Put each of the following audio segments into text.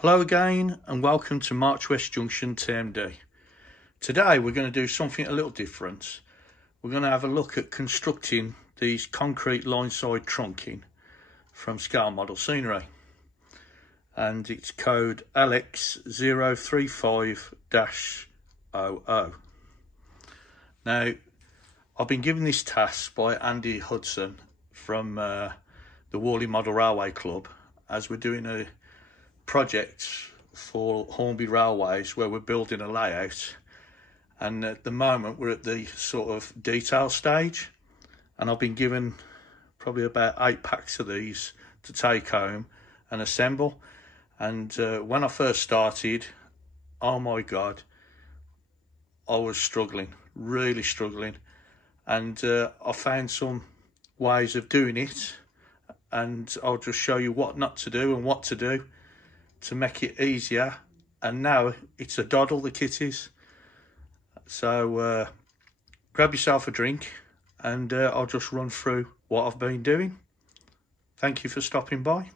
Hello again and welcome to March West Junction TMD. Today we're going to do something a little different. We're going to have a look at constructing these concrete line-side trunking from Scalemodelscenery, and it's code LX035-00. Now, I've been given this task by Andy Hudson from the Worley Model Railway Club, as we're doing a project for Hornby Railways where we're building a layout, and at the moment we're at the sort of detail stage, and I've been given probably about 8 packs of these to take home and assemble. And when I first started, oh my god, I was struggling, really struggling, and I found some ways of doing it, and I'll just show you what not to do and what to do to make it easier. And now it's a doddle, the kit is. So grab yourself a drink and I'll just run through what I've been doing. Thank you for stopping by.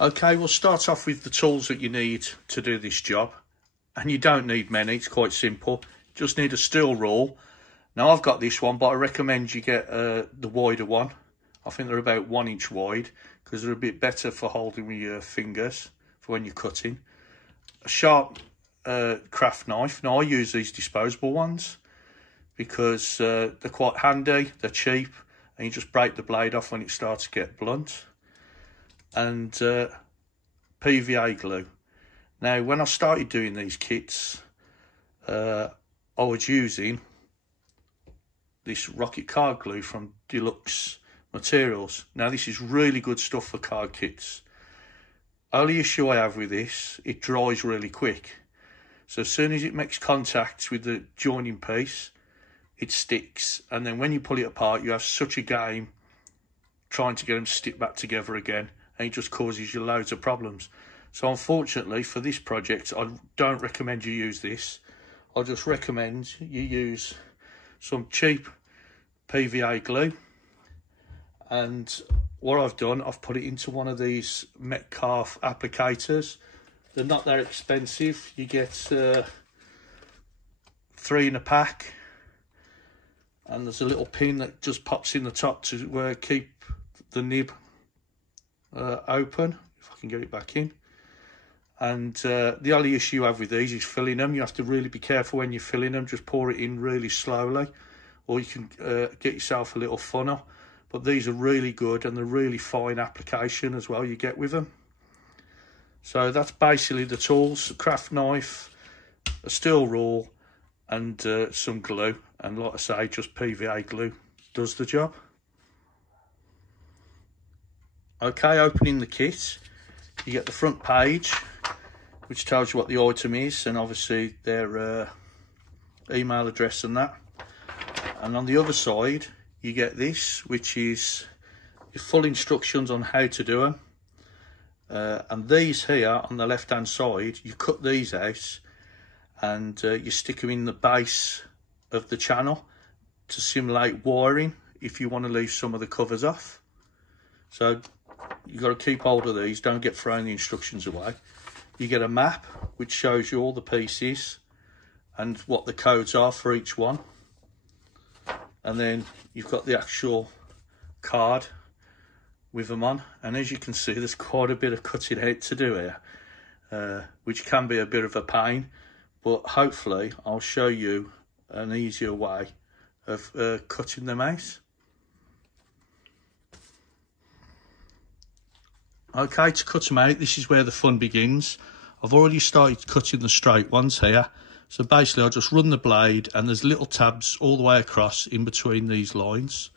Okay, we'll start off with the tools that you need to do this job, and you don't need many, it's quite simple. Just need a steel rule. Now I've got this one, but I recommend you get the wider one. I think they're about 1 inch wide because they're a bit better for holding with your fingers for when you're cutting. A sharp craft knife. Now I use these disposable ones because they're quite handy, they're cheap, and you just break the blade off when it starts to get blunt. And PVA glue. Now when I started doing these kits, I was using this rocket card glue from Deluxe Materials. Now this is really good stuff for card kits. Only issue I have with this, it dries really quick. So as soon as it makes contact with the joining piece, it sticks, and then when you pull it apart you have such a game trying to get them to stick back together again, and it just causes you loads of problems. So unfortunately for this project, I don't recommend you use this. I just recommend you use some cheap PVA glue. And what I've done, I've put it into one of these Metcalf applicators. They're not that expensive. You get 3 in a pack. And there's a little pin that just pops in the top to keep the nib open, if I can get it back in. And the only issue you have with these is filling them. You have to really be careful when you're filling them. Just pour it in really slowly, or you can get yourself a little funnel. But these are really good, and they're really fine application as well you get with them. So that's basically the tools: a craft knife, a steel rule, and some glue. And like I say, just PVA glue does the job. Okay, opening the kit, you get the front page, which tells you what the item is, and obviously their email address and that. And on the other side, you get this, which is your full instructions on how to do them. And these here on the left hand side, you cut these out and you stick them in the base of the channel to simulate wiring if you want to leave some of the covers off. So you've got to keep hold of these, don't get throwing the instructions away. You get a map which shows you all the pieces and what the codes are for each one. And then you've got the actual card with them on. And as you can see, there's quite a bit of cutting out to do here, which can be a bit of a pain. But hopefully I'll show you an easier way of cutting them out. Okay, to cut them out, this is where the fun begins. I've already started cutting the straight ones here. So basically I'll just run the blade, and there's little tabs all the way across in between these lines.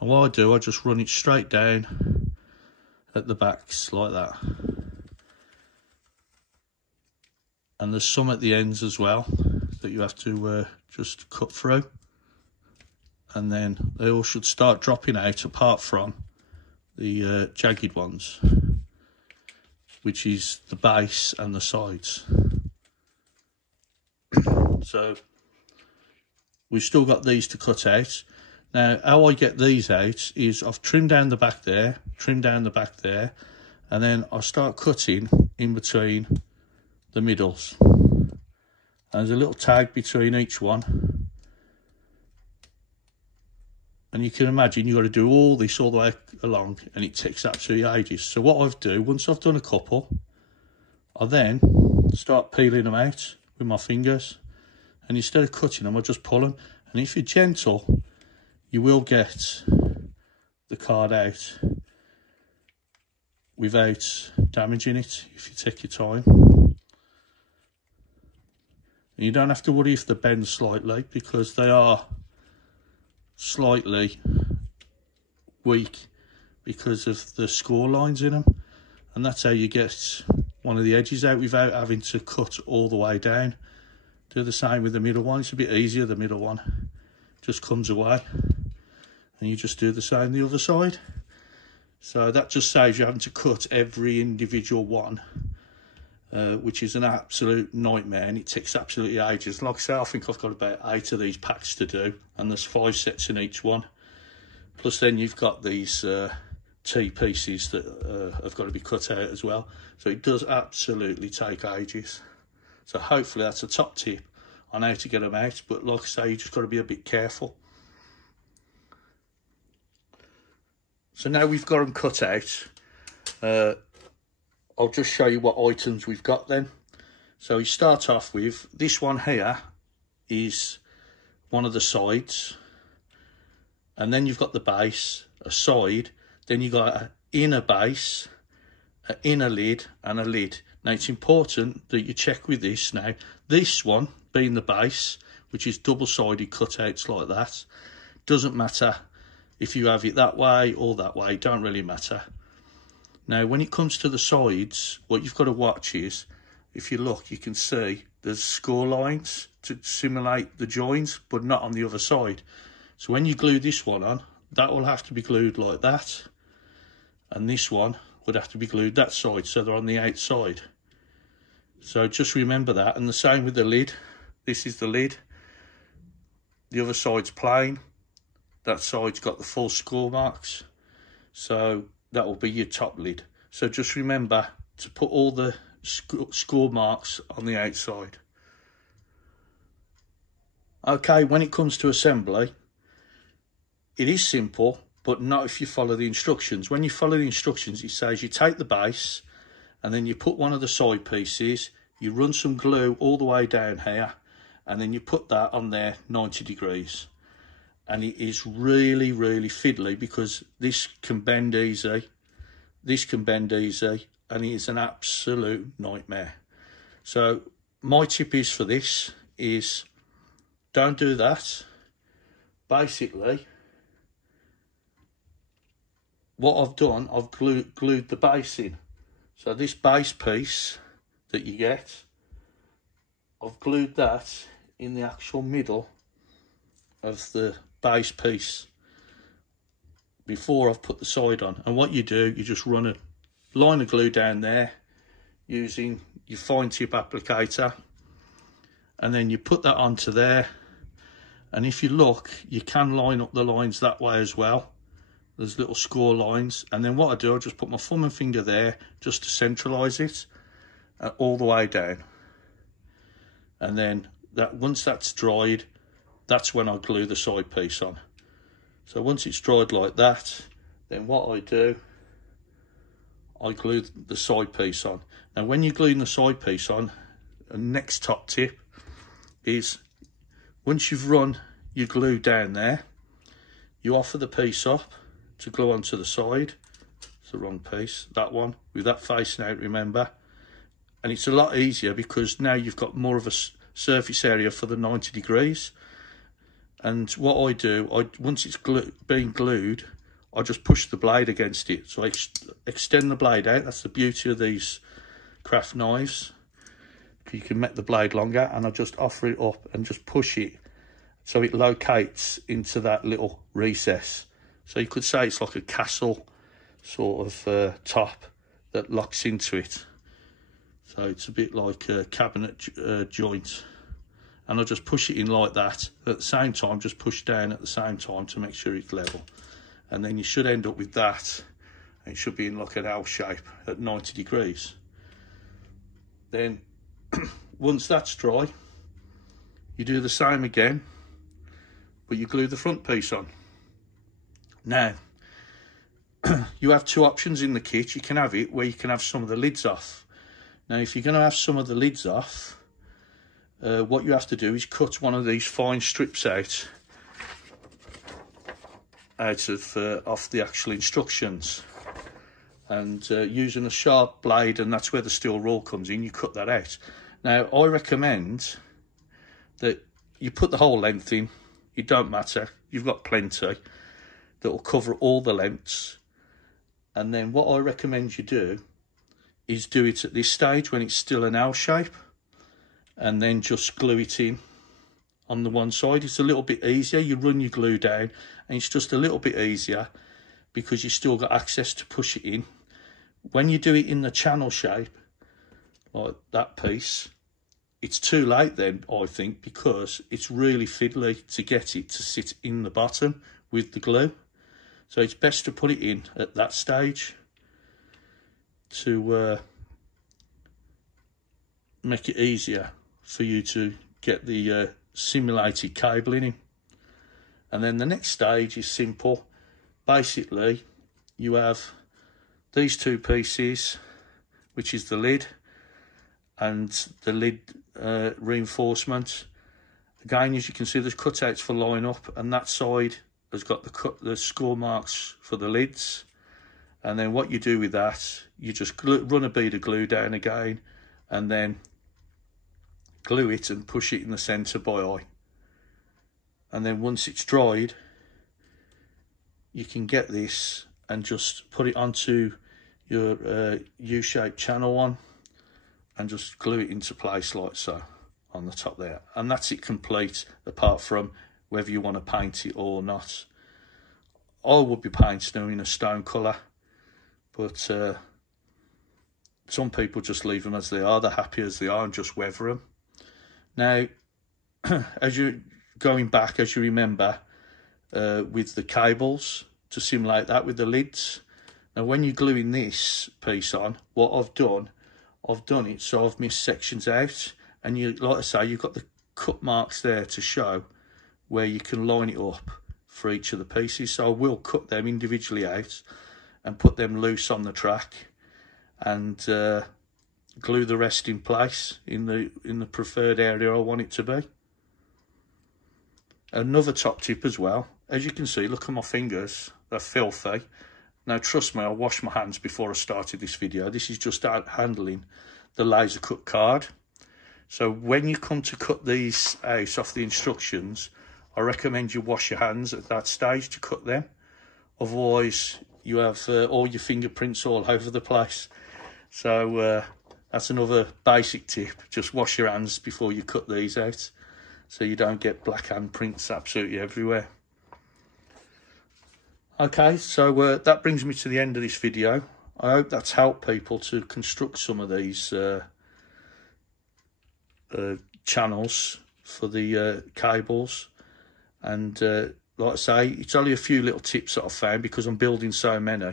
And what I do, I just run it straight down at the backs like that. and there's some at the ends as well that you have to just cut through, and then they all should start dropping out apart from the jagged ones, which is the base and the sides. So we've still got these to cut out. Now how I get these out is I've trimmed down the back there, trimmed down the back there, and then I start cutting in between the middles. And there's a little tag between each one, and you can imagine you've got to do all this all the way along, and it takes absolutely ages. So what I've done, once I've done a couple, I then start peeling them out with my fingers, and instead of cutting them I just pull them, and if you're gentle you will get the card out without damaging it if you take your time. And you don't have to worry if they bend slightly, because they are slightly weak because of the score lines in them, and that's how you get one of the edges out without having to cut all the way down. Do the same with the middle one. It's a bit easier. The middle one just comes away, and you just do the same the other side. So that just saves you having to cut every individual one, which is an absolute nightmare, and it takes absolutely ages. Like I say, I think I've got about 8 of these packs to do, and there's 5 sets in each one. Plus then you've got these T pieces that have got to be cut out as well. So it does absolutely take ages. So hopefully that's a top tip on how to get them out. But like I say, you just got to be a bit careful. So now we've got them cut out, I'll just show you what items we've got then. So you start off with this one here is one of the sides, and then you've got the base, a side, then you've got an inner base, an inner lid and a lid. Now it's important that you check with this now. This one being the base, which is double-sided cutouts like that, doesn't matter if you have it that way or that way, don't really matter. Now when it comes to the sides, what you've got to watch is, if you look, you can see there's score lines to simulate the joins, but not on the other side. So when you glue this one on, that will have to be glued like that, and this one would have to be glued that side, so they're on the outside. So just remember that. And the same with the lid. This is the lid, the other side's plain, that side's got the full score marks, so that will be your top lid. So just remember to put all the score marks on the outside. Okay, when it comes to assembly, it is simple, but not if you follow the instructions. When you follow the instructions, it says you take the base and then you put one of the side pieces, you run some glue all the way down here, and then you put that on there 90 degrees. And it is really, really fiddly, because this can bend easy, this can bend easy, and it is an absolute nightmare. So my tip is for this is don't do that. Basically, what I've done, I've glued the base in. So this base piece that you get, I've glued that in the actual middle of the base piece before I've put the side on. And what you do, you just run a line of glue down there using your fine tip applicator, and then you put that onto there. And if you look, you can line up the lines that way as well. There's little score lines, and then what I do, I just put my thumb and finger there just to centralise it all the way down. And then once that's dried, that's when I glue the side piece on. So once it's dried like that, then what I do, I glue the side piece on. Now when you're gluing the side piece on, the next top tip is, once you've run your glue down there, you offer the piece up to glue onto the side. It's the wrong piece, that one, with that facing out, remember. And it's a lot easier because now you've got more of a surface area for the 90 degrees. And what I do, once it's being glued, I just push the blade against it. So I extend the blade out. That's the beauty of these craft knives. You can make the blade longer, and I just offer it up and just push it so it locates into that little recess. So you could say it's like a castle sort of top that locks into it. So it's a bit like a cabinet joint. And I'll just push it in like that. At the same time, just push down at the same time to make sure it's level. And then you should end up with that. It should be in like an L shape at 90 degrees. Then once that's dry, you do the same again, but you glue the front piece on. Now, you have two options in the kit. You can have it where you can have some of the lids off. Now, if you're going to have some of the lids off, what you have to do is cut one of these fine strips out of off the actual instructions, and using a sharp blade, and that's where the steel rule comes in, you cut that out. Now, I recommend that you put the whole length in. It don't matter, you've got plenty that will cover all the lengths. And then what I recommend you do is do it at this stage when it's still an L shape, and then just glue it in on the one side. It's a little bit easier. You run your glue down and it's just a little bit easier because you still got access to push it in. When you do it in the channel shape, like that piece, it's too late then, I think, because it's really fiddly to get it to sit in the bottom with the glue. So it's best to put it in at that stage to make it easier for you to get the simulated cabling in. And then the next stage is simple. Basically, you have these two pieces, which is the lid and the lid reinforcement. Again, as you can see, there's cutouts for line up, and that side has got the score marks for the lids. And then what you do with that, you just run a bead of glue down again, and then glue it and push it in the centre by eye. And then once it's dried, you can get this and just put it onto your U-shaped channel one and just glue it into place like so on the top there. And that's it complete, apart from whether you want to paint it or not. I would be painting them in a stone colour, but some people just leave them as they are. They're happy as they are and just weather them. Now, as you're going back, as you remember, with the cables to simulate that with the lids. Now, when you're gluing this piece on, what I've done it so I've missed sections out, and you, like I say, you've got the cut marks there to show where you can line it up for each of the pieces. So I will cut them individually out and put them loose on the track, and glue the rest in place in the preferred area I want it to be. Another top tip as well, as you can see, look at my fingers, they're filthy. Now trust me, I washed my hands before I started this video. This is just handling the laser cut card. So when you come to cut these out off the instructions, I recommend you wash your hands at that stage to cut them. Otherwise you have all your fingerprints all over the place. So that's another basic tip. Just wash your hands before you cut these out, so you don't get black handprints absolutely everywhere. Okay, so that brings me to the end of this video. I hope that's helped people to construct some of these channels for the cables. And like I say, it's only a few little tips that I've found because I'm building so many.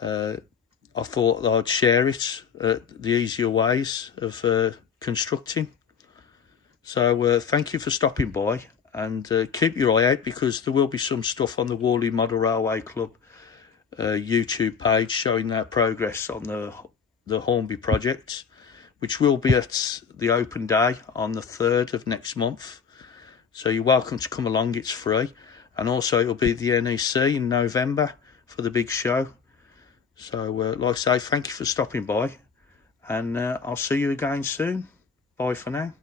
I thought that I'd share it, the easier ways of constructing. So thank you for stopping by, and keep your eye out because there will be some stuff on the Worley Model Railway Club YouTube page showing their progress on the Hornby project, which will be at the open day on the 3rd of next month. So you're welcome to come along, it's free. And also it'll be the NEC in November for the big show. So like I say, thank you for stopping by, and I'll see you again soon. Bye for now.